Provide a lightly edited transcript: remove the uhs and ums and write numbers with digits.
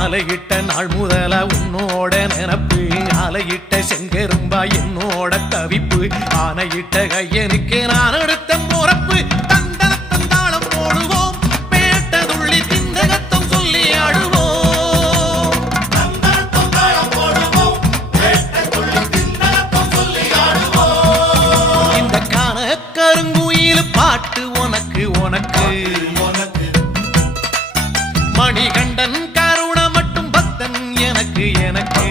மாலையிட்ட நாள் முதல உன்னோட நினப்பு ஆலையிட்ட செங்கரும்பா என்னோட தவிப்பு ஆனையிட்ட கையனுக்கு நான் எடுத்த முறப்பு தந்தனத்தந்தாளம் போடுவோம் பேட்டதுள்ளி திந்தகத்தம் சொல்லி ஆடுவோம் இந்த காண கருங்குயில் பாட்டு உனக்கு உனக்கு மணிகண்டன் கருண மட்டும் பக்தன் எனக்கு எனக்கு